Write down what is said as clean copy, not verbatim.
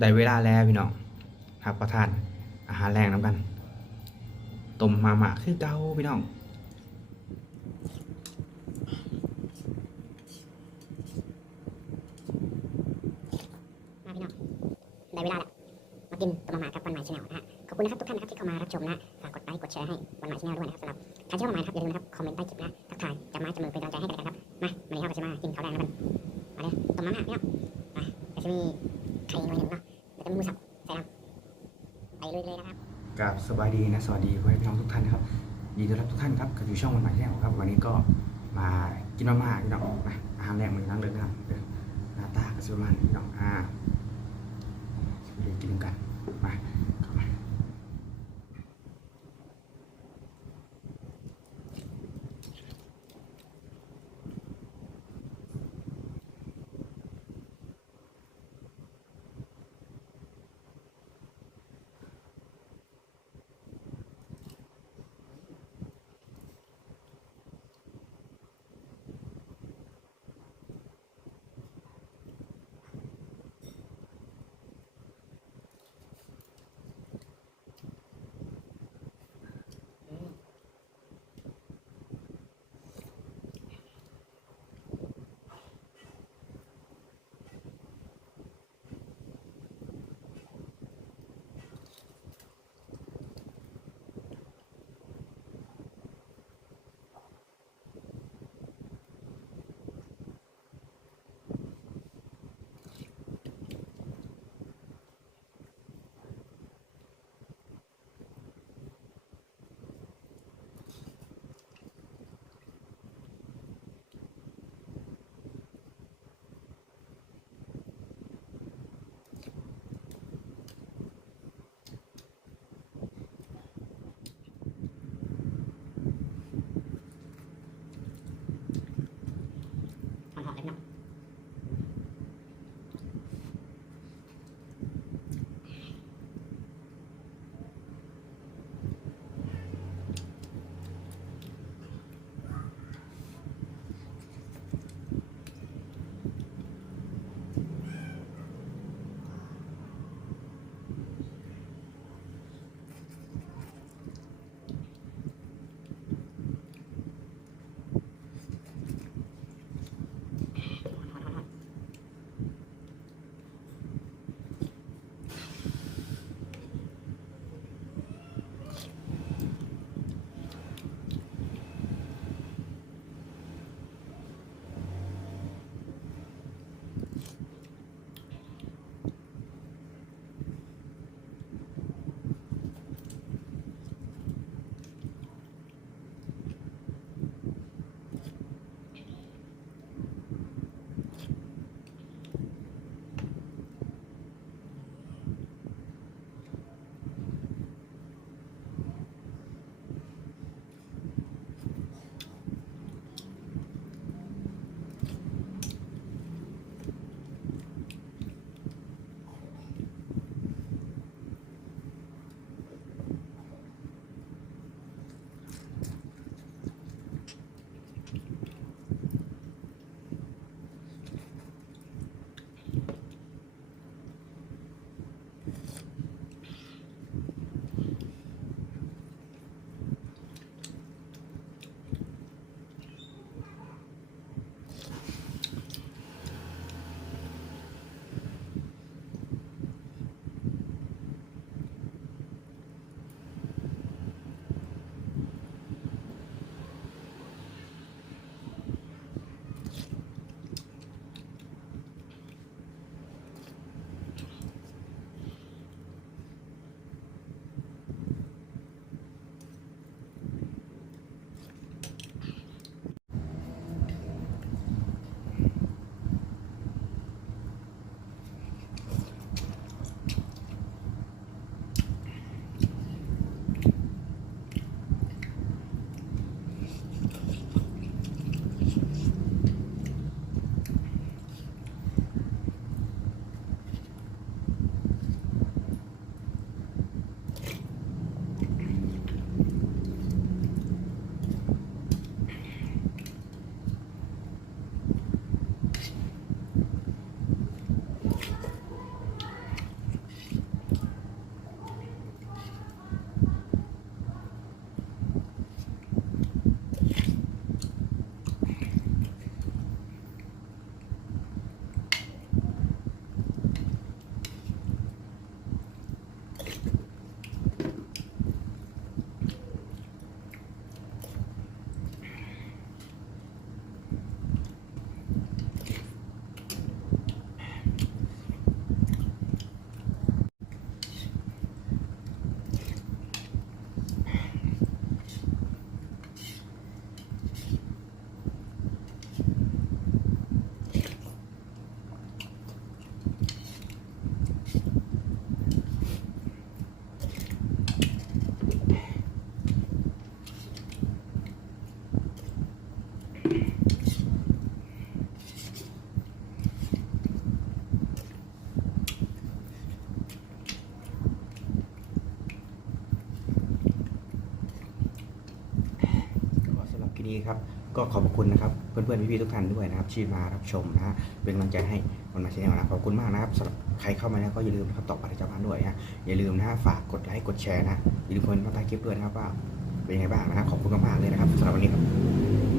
ได้เวลาแล้วพี่น้องรับประทานอาหารแรงน้ำกันต้มมาม่าคือเก่าพี่น้องมาพี่น้องได้เวลาแล้วมากินตัวมาม่ากับวันใหม่ชาแนลนะฮะขอบคุณนะครับทุกท่านนะครับที่เข้ามารับชมนะฝากกดไลค์กดแชร์ให้วันใหม่ชาแนลด้วยนะครับสำหรับใครชอบวันใหม่นะครับอย่าลืมนะครับคอมเมนต์ใต้คลิปนะทักทายจับไม้จับมือเป็นกำลังใจให้กันนะครับมาวันนี้เราจะมากินข้าวแดงแล้วกันมาเลยตัวมาม่าพี่น้องมาจะมีไข่หน่อยหนึ่งเนาะแล้วก็มีหมูสับใส่น้ำไปเลยนะครับกับสบายดีนะสวัสดีพ่อแม่พี่น้องทุกท่านนะครับยินดีต้อนรับทุกท่านครับกับอยู่ช่องวันใหม่แล้วครับวันนี้ก็มากินมาม่าพี่น้องนะอาหารแรงเหมือนนั่งเลยนะครับหน้าตาก็สวยมากพี่น้องเดี๋ยวกินกันมาเข้ามา นี้ครับก็ขอบคุณนะครับเพื่อนๆพี่ๆทุกท่านด้วยนะครับที่มารับชมนะฮะเป็นกำลังใจให้วันใหม่ชาแนลนะขอบคุณมากนะครับสำหรับใครเข้ามาแล้วก็อย่าลืมนะครับตอบปัจจัยบ้านด้วยนะอย่าลืมนะฮะฝากกดไลค์กดแชร์นะอย่าลืมคอมเมนต์มาใต้คลิปด้วยนะครับว่าเป็นยังไงบ้างนะครับขอบคุณมากๆเลยนะครับสำหรับวันนี้ครับ